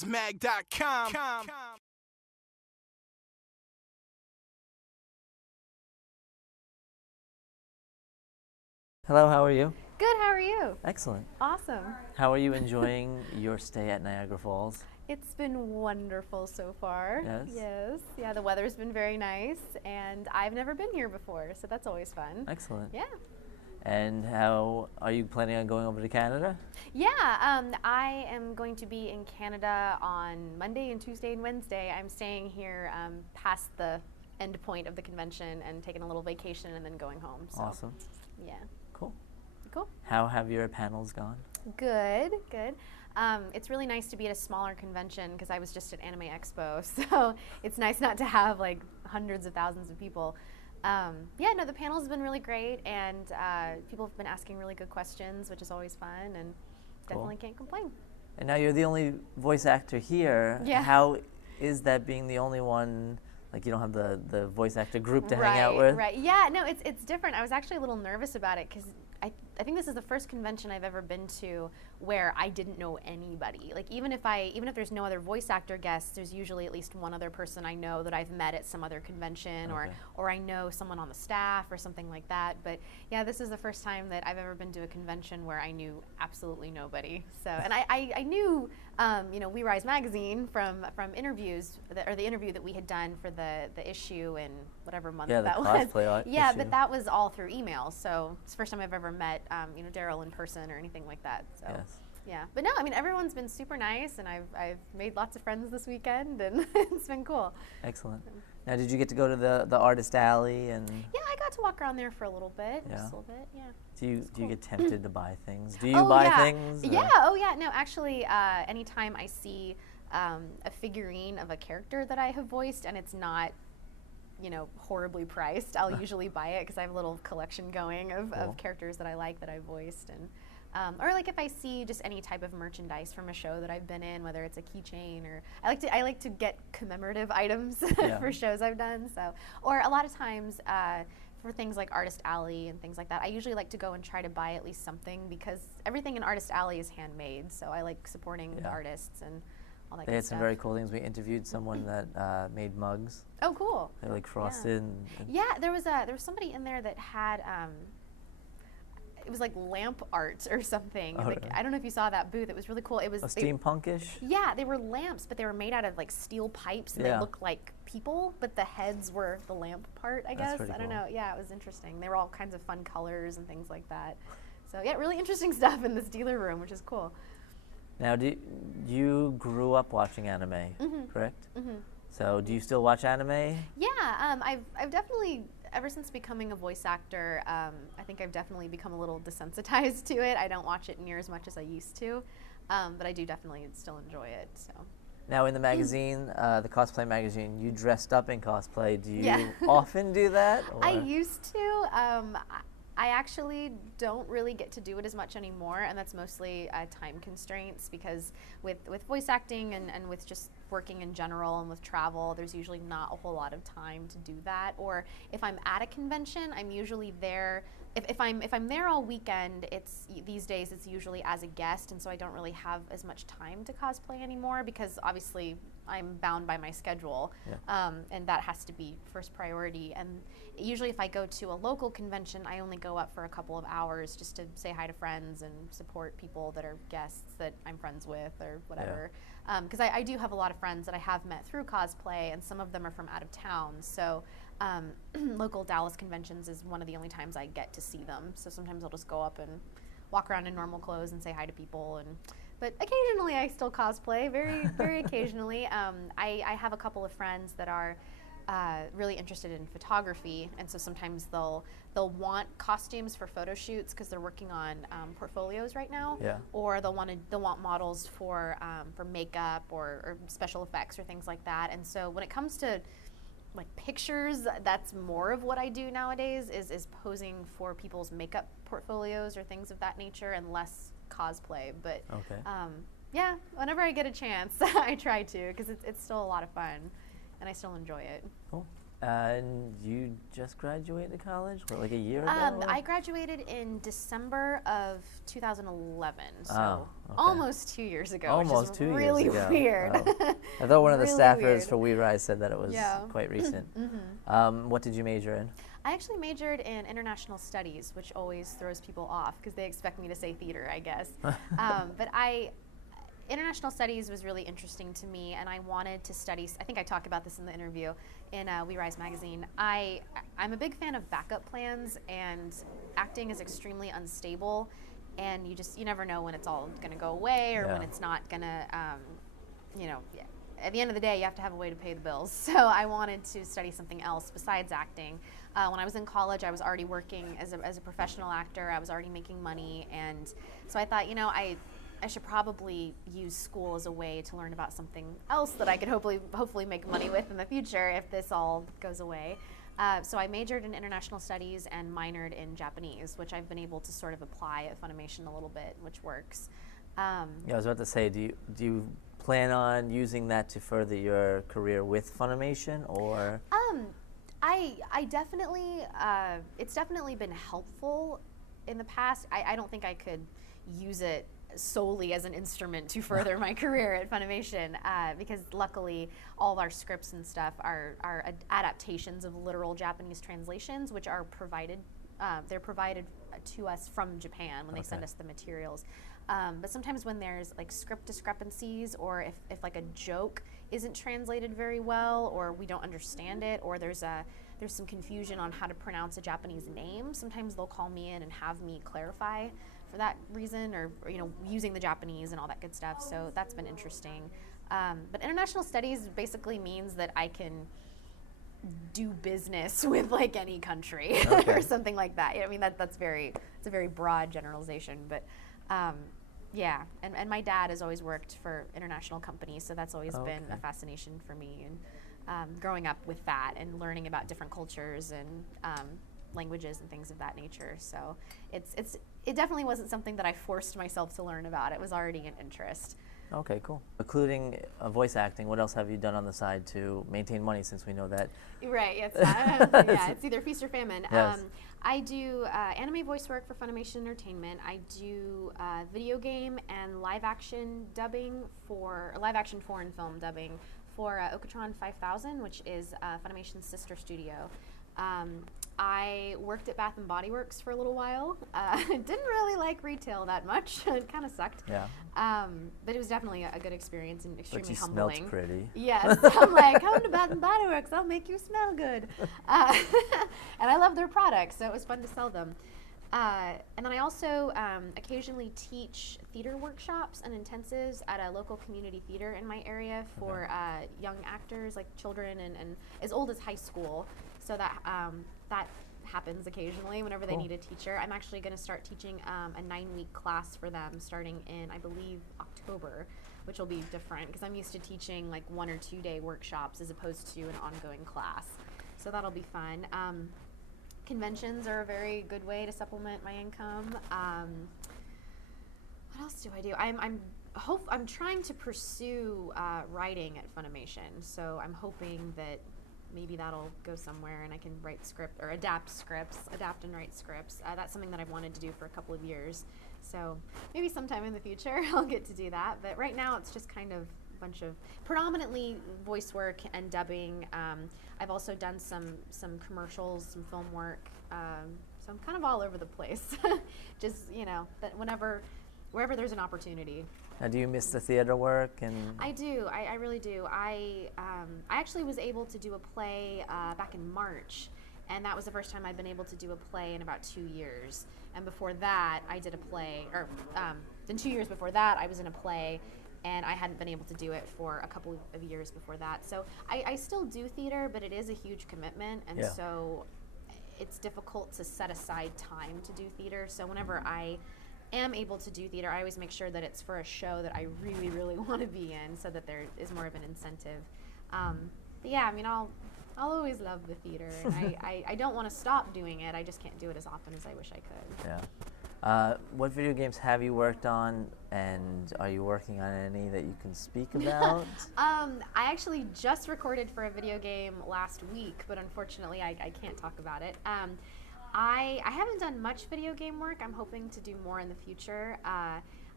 WeRiseMag.com. Hello, how are you? Good, how are you? Excellent. Awesome. How are you enjoying your stay at Niagara Falls? It's been wonderful so far. Yes? Yes. Yeah, the weather's been very nice, and I've never been here before, so that's always fun. Excellent. Yeah. And how are you planning on going over to Canada? Yeah, I am going to be in Canada on Monday and Tuesday and Wednesday. I'm staying here past the end point of the convention and taking a little vacation and then going home. So, Awesome. yeah. Cool. Cool. How have your panels gone? Good, good. It's really nice to be at a smaller convention because I was just at Anime Expo, so it's nice not to have like hundreds of thousands of people. Yeah, no, the panel's been really great, and people have been asking really good questions, which is always fun, and definitely can't complain. And now you're the only voice actor here. Yeah. How is that being the only one? Like you don't have the voice actor group to hang out with? Right, yeah, no, it's different. I was actually a little nervous about it because I think this is the first convention I've ever been to where I didn't know anybody. Like even if there's no other voice actor guests, there's usually at least one other person I know that I've met at some other convention, Okay. or I know someone on the staff or something like that. But yeah, this is the first time that I've ever been to a convention where I knew absolutely nobody. So, and I knew We Rise magazine from interviews, or the interview that we had done for the issue in whatever month Yeah, that the was. cosplay Yeah, issue. but that was all through email. So it's the first time I've ever met Daryl in person or anything like that. So. Yes. Yeah, but no, I mean everyone's been super nice, and I've made lots of friends this weekend, and it's been cool. Excellent. Now, did you get to go to the artist alley and? Yeah, I got to walk around there for a little bit. Yeah. Just a little bit, yeah. Do you get tempted to buy things? Do you Oh, buy yeah. things? Yeah. Oh yeah. No, actually, anytime I see a figurine of a character that I have voiced and it's not, horribly priced, I'll usually buy it because I have a little collection going Cool. of characters that I like that I voiced, and or like if I see just any type of merchandise from a show that I've been in, whether it's a keychain or I like to get commemorative items Yeah. for shows I've done. So, or a lot of times for things like Artist Alley and things like that, I usually like to go and try to buy at least something because everything in Artist Alley is handmade. So I like supporting the Yeah. artists and all that They good had some stuff. very cool things. We interviewed someone that made mugs. Oh, cool. They're like frosted. And Yeah, there was somebody in there that had it was like lamp art or something. Oh, Like, really? I don't know if you saw that booth. It was really cool. It was steampunkish. Yeah, they were lamps, but they were made out of like steel pipes, and Yeah. they looked like people, but the heads were the lamp part, I That's guess. pretty I don't cool. know. Yeah, it was interesting. They were all kinds of fun colors and things like that. So yeah, really interesting stuff in this dealer room, which is cool. Now, you grew up watching anime, correct? Mm-hmm. So, do you still watch anime? Yeah, I've definitely, ever since becoming a voice actor, I think I've definitely become a little desensitized to it. I don't watch it near as much as I used to, but I do definitely still enjoy it. So. Now, in the magazine, the cosplay magazine, you dressed up in cosplay. Do you Yeah. often do that? I or- used to. I actually don't really get to do it as much anymore, and that's mostly time constraints because with voice acting and with just working in general and with travel, there's usually not a whole lot of time to do that. Or if I'm at a convention, I'm usually there. If I'm there all weekend, these days it's usually as a guest, and so I don't really have as much time to cosplay anymore because obviously I'm bound by my schedule, and that has to be first priority. And usually if I go to a local convention, I only go up for a couple of hours just to say hi to friends and support people that are guests that I'm friends with or whatever. Because I do have a lot of friends that I have met through cosplay, and some of them are from out of town. So local Dallas conventions is one of the only times I get to see them. So sometimes I'll just go up and walk around in normal clothes and say hi to people. But occasionally I still cosplay, very, very occasionally. I have a couple of friends that are really interested in photography, and so sometimes they'll want costumes for photo shoots because they're working on portfolios right now, or they'll want models for makeup or special effects or things like that. And so when it comes to like pictures, that's more of what I do nowadays is posing for people's makeup portfolios or things of that nature, and less cosplay. But Okay. yeah, whenever I get a chance, I try to because it's still a lot of fun. and I still enjoy it. Cool. And you just graduated college, what, like a year ago? I graduated in December of 2011, so okay. almost 2 years ago. Almost which is 2 years really ago. weird. Oh. I thought one of the Really staffers weird. for We Rise said that it was quite recent. What did you major in? I actually majored in international studies, which always throws people off because they expect me to say theater, I guess. But international studies was really interesting to me, and I wanted to study. I think I talked about this in the interview in We Rise magazine. I'm a big fan of backup plans, and acting is extremely unstable, and you never know when it's all going to go away or when it's not going to, at the end of the day, you have to have a way to pay the bills. So I wanted to study something else besides acting. When I was in college, I was already working as a professional actor. I was already making money, and so I thought, I should probably use school as a way to learn about something else that I could hopefully make money with in the future if this all goes away. So I majored in international studies and minored in Japanese, which I've been able to sort of apply at Funimation a little bit, which works. I was about to say, do you plan on using that to further your career with Funimation, or? I definitely, it's definitely been helpful in the past. I don't think I could use it solely as an instrument to further my career at Funimation, because luckily all of our scripts and stuff are adaptations of literal Japanese translations, which are provided, they're provided to us from Japan when they send us the materials. But sometimes when there's like script discrepancies, or if like a joke isn't translated very well, or we don't understand it, or there's some confusion on how to pronounce a Japanese name, sometimes they'll call me in and have me clarify for that reason, or using the Japanese and all that good stuff. So that's been interesting. But international studies basically means that I can do business with like any country or something like that. I mean, it's a very broad generalization, but yeah. And my dad has always worked for international companies, so that's always been a fascination for me. And growing up with that and learning about different cultures and languages and things of that nature. So it definitely wasn't something that I forced myself to learn about. It was already an interest. Okay, cool. Including voice acting, what else have you done on the side to maintain money, since we know that? Right, it's either feast or famine. Yes. I do anime voice work for Funimation Entertainment. I do video game and live action foreign film dubbing for Okatron 5000, which is Funimation's sister studio. I worked at Bath & Body Works for a little while. Didn't really like retail that much. It kind of sucked. Yeah. But it was definitely a good experience and extremely humbling. But you smelled pretty. Yes. I'm like, come to Bath & Body Works. I'll make you smell good. And I love their products, so it was fun to sell them. And then I also occasionally teach theater workshops and intensives at a local community theater in my area for young actors, like children and as old as high school. So that happens occasionally whenever they need a teacher. I'm actually going to start teaching a 9-week class for them starting in, I believe, October, which will be different because I'm used to teaching like 1 or 2 day workshops as opposed to an ongoing class. So that'll be fun. Conventions are a very good way to supplement my income. What else do I do? I'm trying to pursue writing at Funimation, so I'm hoping that maybe that'll go somewhere and I can write adapt and write scripts. That's something that I've wanted to do for a couple of years. So maybe sometime in the future I'll get to do that. But right now it's just kind of a bunch of predominantly voice work and dubbing. I've also done some commercials, some film work. So I'm kind of all over the place. Just, but wherever there's an opportunity. Now, do you miss the theater work? And I do. I really do. I actually was able to do a play back in March, and that was the first time I'd been able to do a play in about 2 years. And before that, I did a play, or then 2 years before that, I was in a play, and I hadn't been able to do it for a couple of years before that. So I still do theater, but it is a huge commitment, and so it's difficult to set aside time to do theater. So whenever I am able to do theater, I always make sure that it's for a show that I really, really want to be in, so that there is more of an incentive. But yeah, I mean, I'll always love the theater, and I don't want to stop doing it. I just can't do it as often as I wish I could. Yeah. What video games have you worked on, and are you working on any that you can speak about? I actually just recorded for a video game last week, but unfortunately I can't talk about it. I haven't done much video game work. I'm hoping to do more in the future.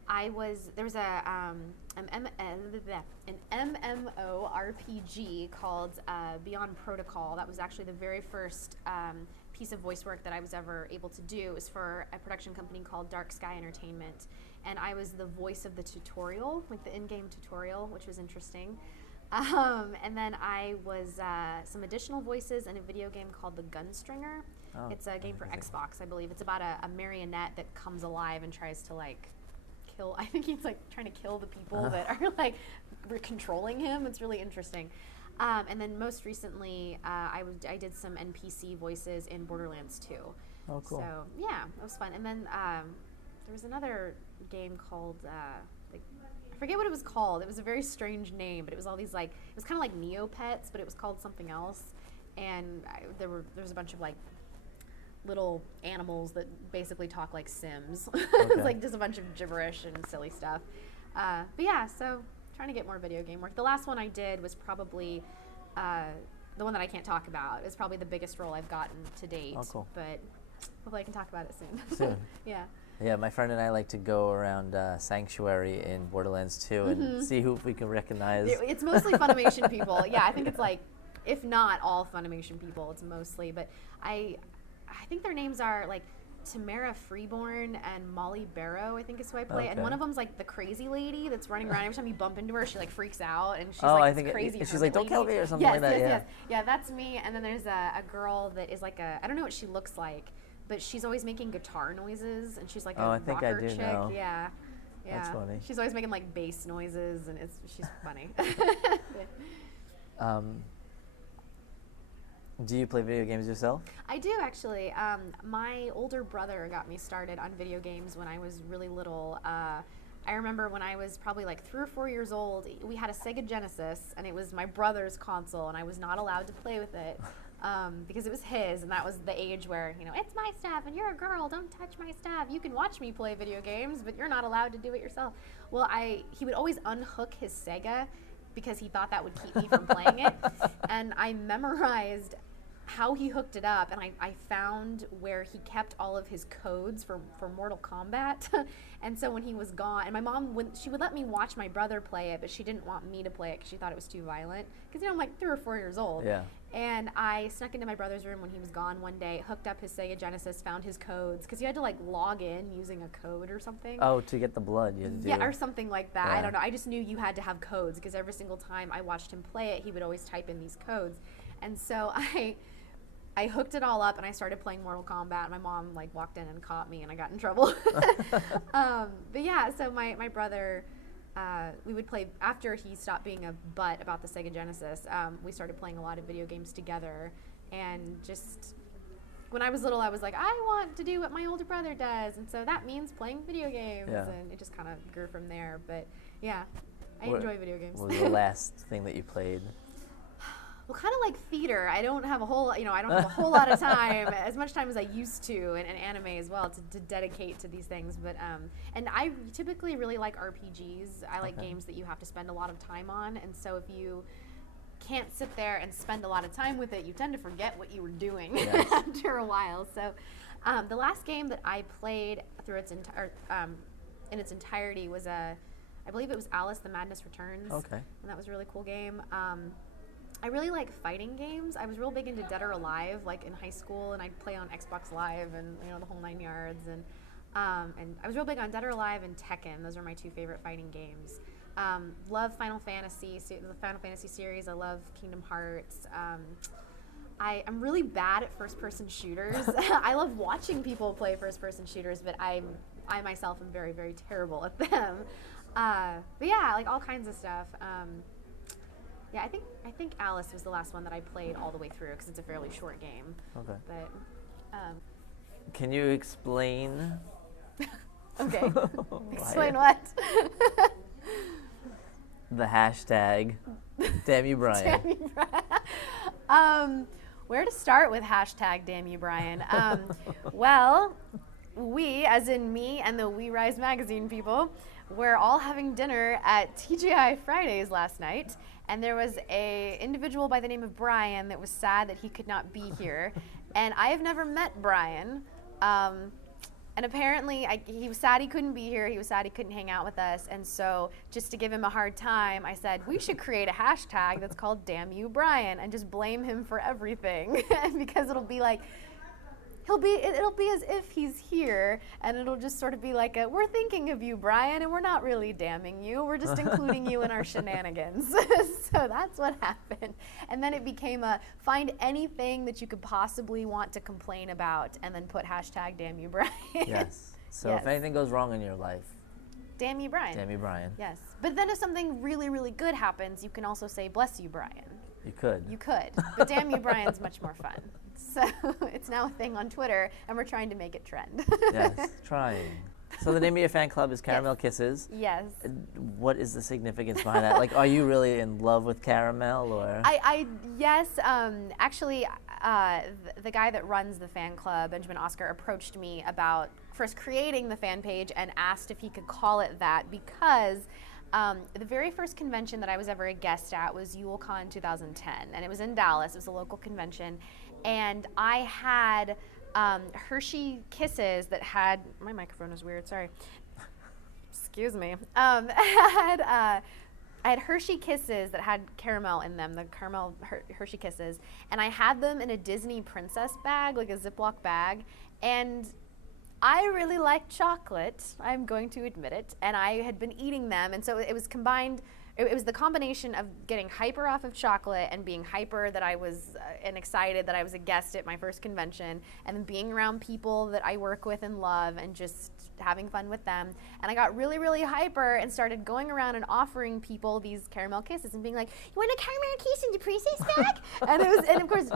There was an MMORPG called Beyond Protocol. That was actually the very first piece of voice work that I was ever able to do. It was for a production company called Dark Sky Entertainment, and I was the voice of the tutorial, like the in-game tutorial, which was interesting. And then I was some additional voices in a video game called The Gunstringer. Oh, it's a game for Xbox, I believe. It's about a marionette that comes alive and tries to like kill. I think he's like trying to kill the people that are like controlling him. It's really interesting. And then most recently, I did some NPC voices in Borderlands 2. Oh, cool. So yeah, it was fun. And then there was another game called I forget what it was called. It was a very strange name, but it was all these like, it was kind of like Neopets, but it was called something else. And there was a bunch of like little animals that basically talk like Sims. It was like just a bunch of gibberish and silly stuff. But yeah, so trying to get more video game work. The last one I did was probably the one that I can't talk about. It's probably the biggest role I've gotten to date. Oh, cool. But hopefully I can talk about it soon. Soon. Yeah. Yeah, my friend and I like to go around Sanctuary in Borderlands 2 and see who we can recognize. It's mostly Funimation people. Yeah, I think it's like, if not all Funimation people, it's mostly. But I think their names are like Tamara Freeborn and Molly Barrow, I think is who I play. Okay. And one of them's like the crazy lady that's running around. Every time you bump into her, she like freaks out and she's like this crazy. She's like, "Don't kill me" or something yes, like that. Yes, yes. Yeah, that's me. And then there's a girl that is like I don't know what she looks like, but she's always making guitar noises and she's like a rocker chick. Know. Yeah. Yeah. That's funny. She's always making like bass noises and she's funny. Do you play video games yourself? I do, actually. My older brother got me started on video games when I was really little. I remember when I was probably like 3 or 4 years old, we had a Sega Genesis, and it was my brother's console, and I was not allowed to play with it because it was his, and that was the age where, you know, it's my stuff, and you're a girl, don't touch my stuff. You can watch me play video games, but you're not allowed to do it yourself. Well, he would always unhook his Sega because he thought that would keep me from playing it. And I memorized how he hooked it up, and I found where he kept all of his codes for Mortal Kombat. And so when he was gone, and my mom, she would let me watch my brother play it, but she didn't want me to play it because she thought it was too violent. Because, you know, I'm like 3 or 4 years old. Yeah. And I snuck into my brother's room when he was gone one day, hooked up his Sega Genesis, found his codes, because you had to like log in using a code or something. Oh, to get the blood, you had to do. Yeah, or something like that. Yeah. I don't know. I just knew you had to have codes because every single time I watched him play it, he would always type in these codes. And so I hooked it all up and I started playing Mortal Kombat. My mom like walked in and caught me and I got in trouble. But yeah, so my brother, we would play, after he stopped being a butt about the Sega Genesis, we started playing a lot of video games together. And just, when I was little, I was like, I want to do what my older brother does. And so that means playing video games. Yeah. And it just kind of grew from there. But yeah, I enjoy video games. What was the last thing that you played? Well, kind of like theater. I don't have a whole lot of time, as much time as I used to, and anime as well, to dedicate to these things. But and I typically really like RPGs. I like games that you have to spend a lot of time on, and so if you can't sit there and spend a lot of time with it, you tend to forget what you were doing after a while. So the last game that I played through its in its entirety was I believe it was Alice: The Madness Returns. Okay. And that was a really cool game. I really like fighting games. I was real big into Dead or Alive, like in high school, and I'd play on Xbox Live and, you know, the whole 9 yards. And I was real big on Dead or Alive and Tekken. Those are my 2 favorite fighting games. Love Final Fantasy, the Final Fantasy series. I love Kingdom Hearts. I'm really bad at first-person shooters. I love watching people play first-person shooters, but I myself am very, very terrible at them. But yeah, like all kinds of stuff. Yeah, I think Alice was the last one that I played all the way through because it's a fairly short game. Okay. But can you explain? Okay. Explain what? The hashtag. Damn you, Brian. Damn you, Brian. Where to start with hashtag Damn you, Brian? Well, we, as in me and the We Rise magazine people, were all having dinner at TGI Fridays last night, and there was a individual by the name of Brian that was sad that he could not be here. And I have never met Brian, and apparently he was sad he couldn't be here. He was sad he couldn't hang out with us. And so just to give him a hard time, I said, we should create a hashtag that's called Damn You Brian and just blame him for everything. Because it'll be like, it'll be as if he's here, and it'll just sort of be like, we're thinking of you, Brian, and we're not really damning you. We're just including you in our shenanigans. So that's what happened. And then it became find anything that you could possibly want to complain about, and then put hashtag Damn You Brian. Yes. So Yes. if anything goes wrong in your life, Damn You Brian. damn you, Brian. Yes. But then if something really, really good happens, you can also say, bless you, Brian. You could. You could. But Damn You Brian's much more fun. So it's now a thing on Twitter, and we're trying to make it trend. Yes, trying. So the name of your fan club is Caramel Yes. Kisses. Yes. What is the significance behind that? Like, are you really in love with caramel, or? Yes, actually, the guy that runs the fan club, Benjamin Oscar, approached me about first creating the fan page and asked if he could call it that because the very first convention that I was ever a guest at was Ryu-Con 2010, and it was in Dallas. It was a local convention, and I had Hershey Kisses that had, my microphone is weird, sorry. Excuse me. I had Hershey Kisses that had caramel in them, the caramel Hershey Kisses, and I had them in a Disney princess bag, like a Ziploc bag, and I really liked chocolate, I'm going to admit it, and I had been eating them, and so it was combined. It was the combination of getting hyper off of chocolate and being hyper that I was and excited that I was a guest at my first convention, and then being around people that I work with and love and just having fun with them. And I got really, really hyper and started going around and offering people these caramel kisses and being like, you want a caramel kiss in the princess bag? and of course,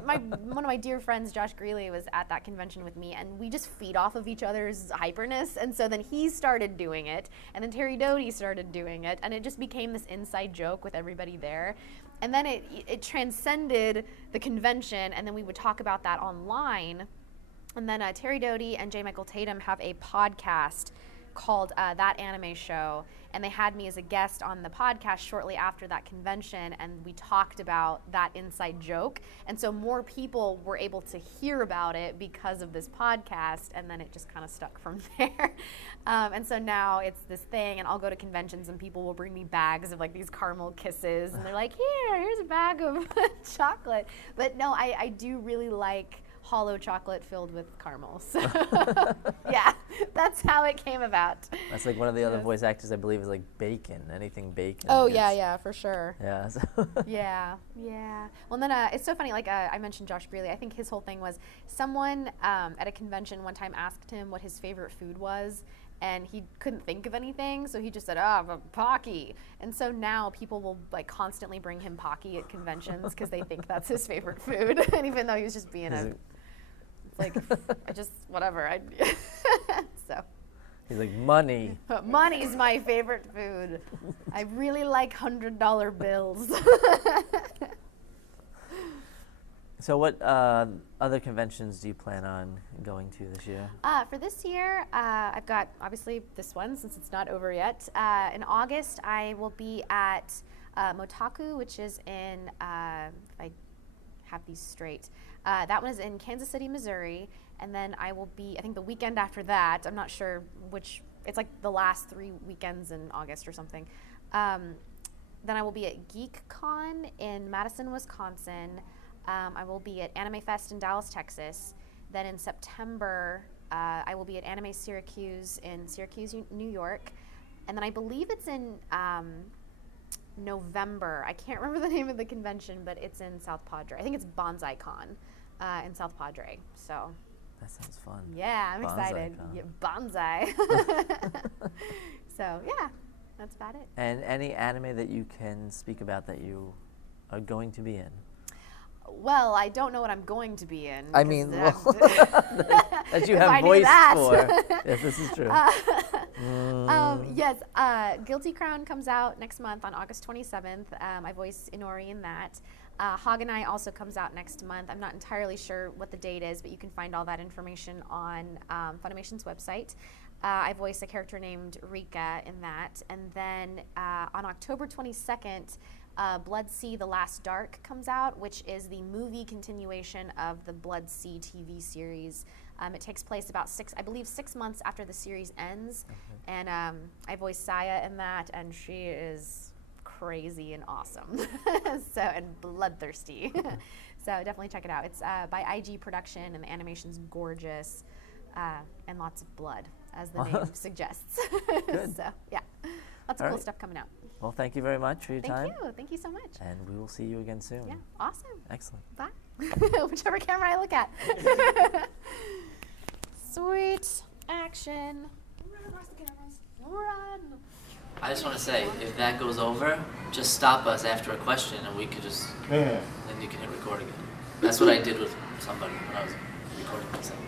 one of my dear friends, Josh Greeley, was at that convention with me, and we just feed off of each other's hyperness. And so then he started doing it, and then Terry Doty started doing it, and it just became this inside joke with everybody there. And then it transcended the convention, and then we would talk about that online. And then Terry Doty and J. Michael Tatum have a podcast called That Anime Show, and they had me as a guest on the podcast shortly after that convention, and we talked about that inside joke. And so more people were able to hear about it because of this podcast, and then it just kind of stuck from there. And so now it's this thing, and I'll go to conventions and people will bring me bags of like these caramel kisses, and they're like, here's a bag of chocolate. But no, I do really like hollow chocolate filled with caramel. So yeah, that's how it came about. That's like one of the other voice actors, I believe, is like bacon. Anything bacon. Oh is- yeah, for sure. Yeah. So Yeah. Well, then it's so funny. Like I mentioned Josh Greeley. I think his whole thing was someone at a convention one time asked him what his favorite food was, and he couldn't think of anything, so he just said, Pocky. And so now people will like constantly bring him Pocky at conventions because they think that's his favorite food, and even though he was just being I just whatever. So. he's like, money. Money's my favorite food. I really like $100 bills. So what other conventions do you plan on going to this year? For this year, I've got obviously this one since it's not over yet. In August, I will be at Motaku, which is in, if I have these straight, that one is in Kansas City, Missouri. And then I will be, I think the weekend after that, I'm not sure which, it's like the last 3 weekends in August or something. Then I will be at GeekCon in Madison, Wisconsin. I will be at Anime Fest in Dallas, Texas. Then in September, I will be at Anime Syracuse in Syracuse, New York. And then I believe it's in November. I can't remember the name of the convention, but it's in South Padre. I think it's BonsaiCon in South Padre. So That sounds fun. yeah, I'm excited. BonsaiCon. Yeah, bonsai. So yeah, that's about it. And any anime that you can speak about that you are going to be in? Well, I don't know what I'm going to be in. I 'cause mean, I'm- that you If I have knew voice that. for. Yes, this is true. Yes, Guilty Crown comes out next month on August 27th. I voice Inori in that. Haganai also comes out next month. I'm not entirely sure what the date is, but you can find all that information on Funimation's website. I voice a character named Rika in that. And then on October 22nd, Blood Sea: The Last Dark comes out, which is the movie continuation of the Blood Sea TV series. It takes place about 6 months after the series ends. And I voice Saya in that, and she is crazy and awesome. And bloodthirsty. So definitely check it out. It's by IG Production, and the animation's gorgeous, and lots of blood, as the name suggests. Good. So yeah, lots of cool stuff coming out. Well, thank you very much for your time. Thank you so much. And we will see you again soon. Yeah, awesome. Excellent. Bye. Whichever camera I look at. Sweet action. Run across the cameras. Run. I just want to say, if that goes over, just stop us after a question, and we could just, then you can hit record again. That's what I did with somebody when I was recording myself.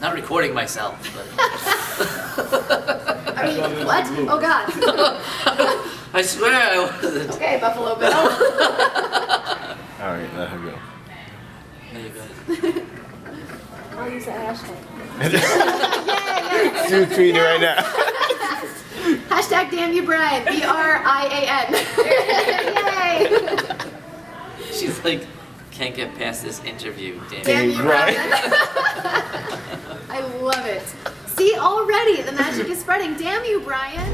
Not recording myself, but. I mean, what? Oh God. I swear I wasn't. Okay, Buffalo Bill. All right, let her go. There you go. I'll use that hashtag. She's tweeting right now. Hashtag damn you, Brian. BRIAN. Yay! She's like, can't get past this interview. Damn you, Brian. I love it. See, already the magic is spreading. Damn you, Brian.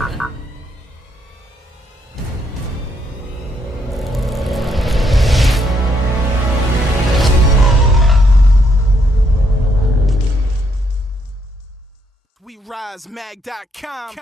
WeRiseMag.com